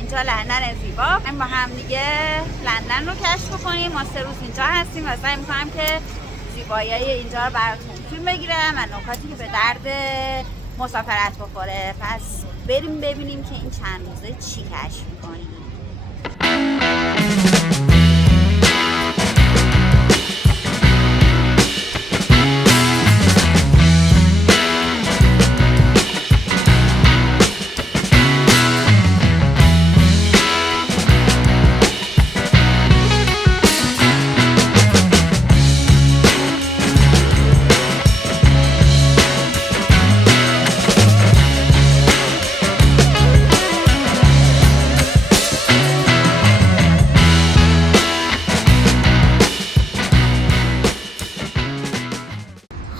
اینجا لندن زیبا. ما هم دیگه لندن رو کشف کنیم. ما 3 روز اینجا هستیم و سعی می‌کنم که زیبایی اینجا رو براتون فیلم بگیرم و نکاتی که به درد مسافرت بخوره. پس بریم ببینیم که این چند روزه چی کشف می‌کنیم.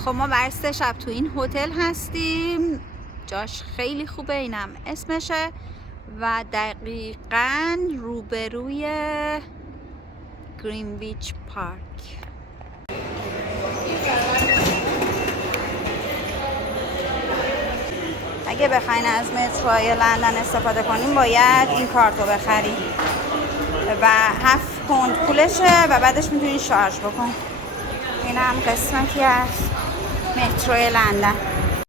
خب ما برای 3 شب تو این هتل هستیم. جاش خیلی خوبه، اینم اسمشه و دقیقاً روبروی گرینویچ پارک. اگه بخواین از متروهای لندن استفاده کنیم باید این کارت رو بخریم و 7 پوند پولشه و بعدش میتونین شارژ بکن. این هم قسمتی از متروی لندن.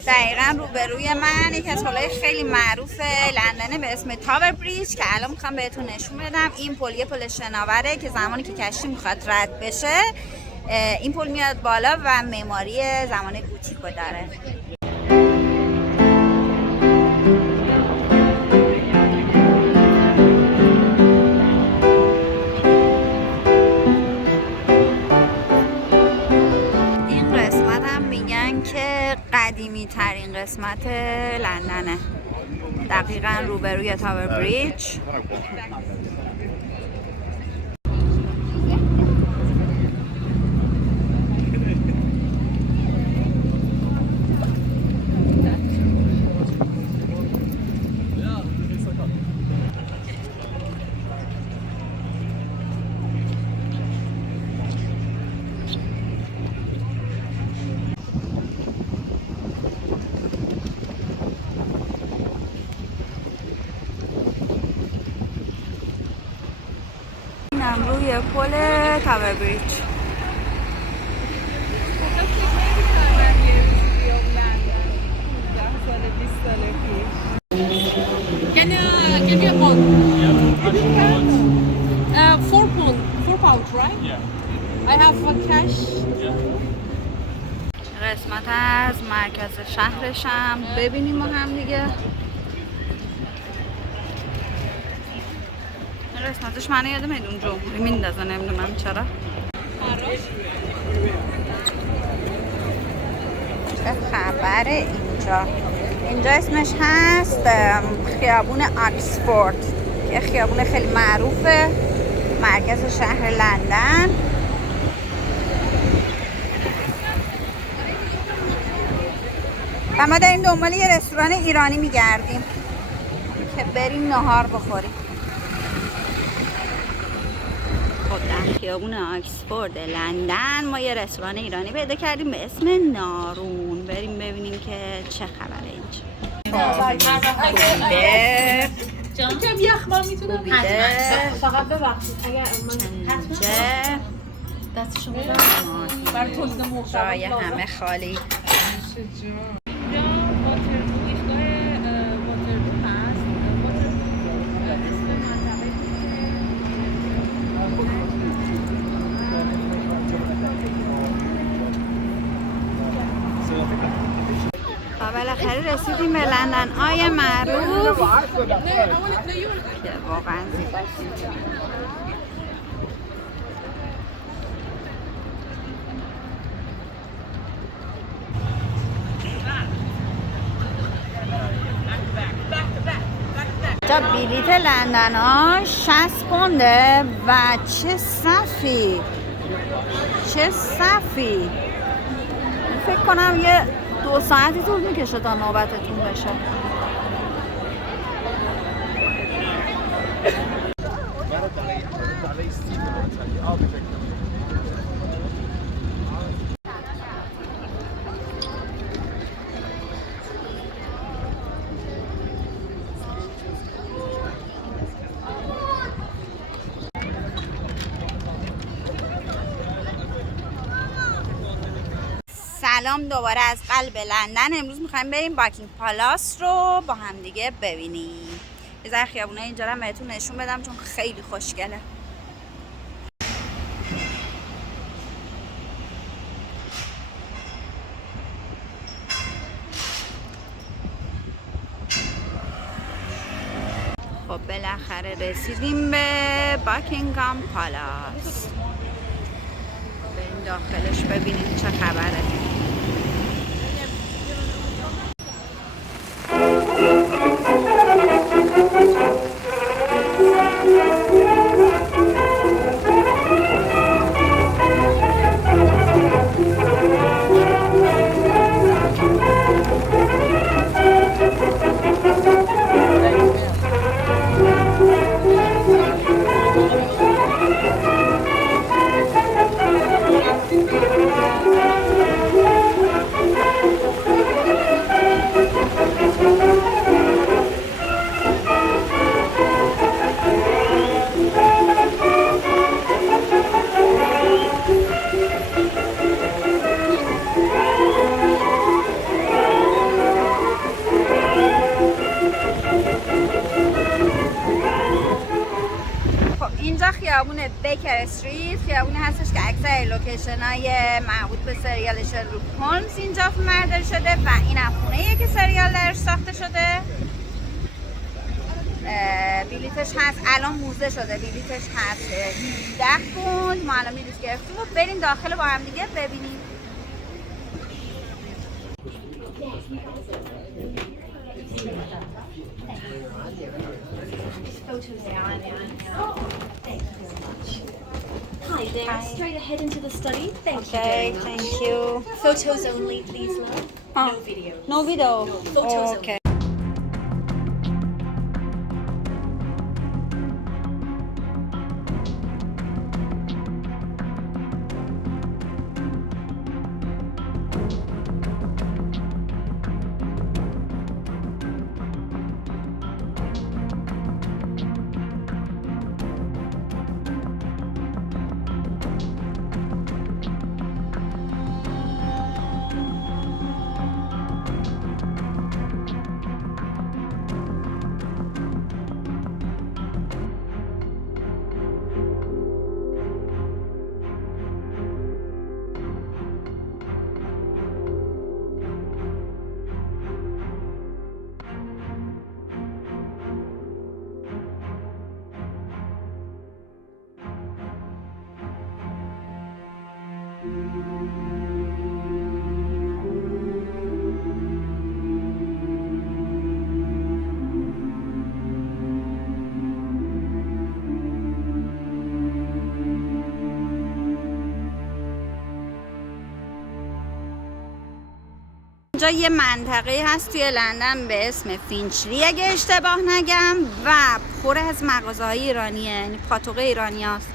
دقیقا روبروی من یک از پل‌های خیلی معروف لندنه به اسم تاور بریج که الان میخوام بهتون نشون بدم. این پل یه پل شناوره که زمانی که کشتی میخواد رد بشه این پل میاد بالا و معماری زمان گوتیکو داره. قدیمی ترین قسمت لندنه، دقیقاً روبروی تاور بریج. اینم روی پل تاور بریج. Can give you a pound? Yeah. 4 pounds, right? Yeah. I have cash. قسمت از مرکز شهرشم ببینیم ما هم دیگه. قسمتش منو یاد میدون جمهوری میندازه، نمیدونم چرا. چه خبره اینجا اسمش هست خیابون آکسفورد که خیابون خیلی معروفه مرکز شهر لندن. و ما داریم دنبال یه رستوران ایرانی میگردیم که بریم نهار بخوریم. در خیابون آکسفورد لندن ما یه رستوران ایرانی پیدا کردیم به اسم نارون. بریم ببینیم که چه خبره اینجا. خوبیده کم یخ میتونم فقط ببخشید اگر دست شما برای تولید محتوا جای همه خالی. بالاخره رسیدیم به لندن آی معروف که واقعا زیباست. تا بلیت لندن ها 60 پونده و چه صفی. فکر کنم یه 2 ساعتی طول میکشه تا نوبتتون بشه. سلام دوباره از قلب لندن. امروز میخوایم بریم باکینگ پالاس رو با هم دیگه ببینیم. یه ذره خیابونه اینجا رو بهتون نشون بدم چون خیلی خوشگله. خب بالاخره رسیدیم به باکینگهام پالاس. بریم داخلش ببینیم چه خبره. اینجا خیابون بیکر استریت، خیابونی هستش که اکثر لوکیشن های مربوط به سریال شرلوک هولمز اینجا معرفی شده و این هم خونه‌ایه که سریال درش ساخته شده. بلیتش هست، الان موزه شده، بلیتش هست 17 پوند. ما الان بلیت گرفتیم و بریم داخل با هم دیگه ببینیم. Hi there. Straight ahead into the study. Thank you Okay, very much. thank you. Photos only, please, love. No video. No video. Photos Okay. اینجا یه منطقه هست توی لندن به اسم فینچلی اگه اشتباه نگم و پر از مغازه‌های ایرانیه، یعنی پاتوق ایرانی هست.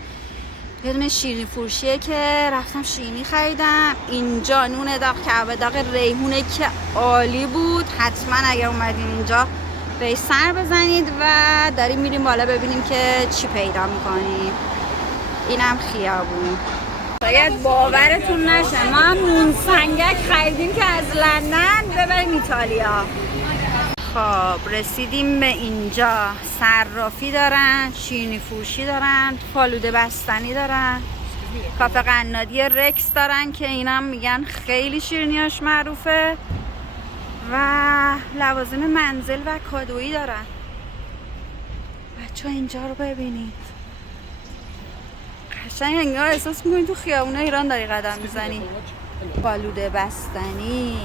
یه دونه شیرینی فروشیه که رفتم شیرینی خریدم. اینجا نون داغ، کباب داغ ریحونه که عالی بود. حتما اگه اومدین اینجا به سر بزنید و داریم میریم بالا ببینیم که چی پیدا میکنیم. اینم خیابون. شاید باورتون نشه ما نون سنگک خریدیم که از لندن ببریم ایتالیا. خب رسیدیم به اینجا. صرافی دارن، شیرینی فروشی دارن، فالوده بستنی دارن، کافه قنادی رکس دارن که اینم میگن خیلی شیرینیاش معروفه و لوازم منزل و کادویی دارن. بچه ها اینجا رو ببینید، قشنگ انگار احساس میکنی تو خیابون ایران داری قدم میزنی. فالوده بستنی،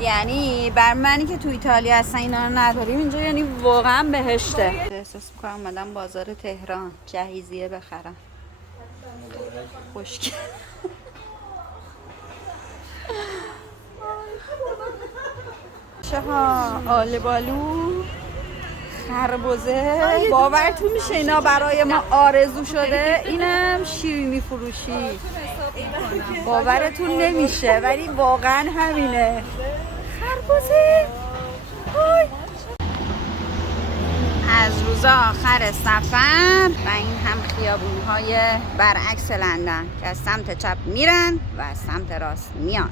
یعنی بر منی که تو ایتالیا اصلا اینا رو نداریم اینجا یعنی واقعا بهشته. احساس میکنم اومدم بازار تهران جهیزیه بخرم. خوشگل. چه ها آله بالو، خربزه، باورتون میشه اینا برای ما آرزو شده. اینم شیرینی فروشی، باورتون نمیشه ولی واقعا همینه. خربزه از روز آخر سفر و این هم خیابون‌های برعکس لندن که از سمت چپ میرن و از سمت راست میان.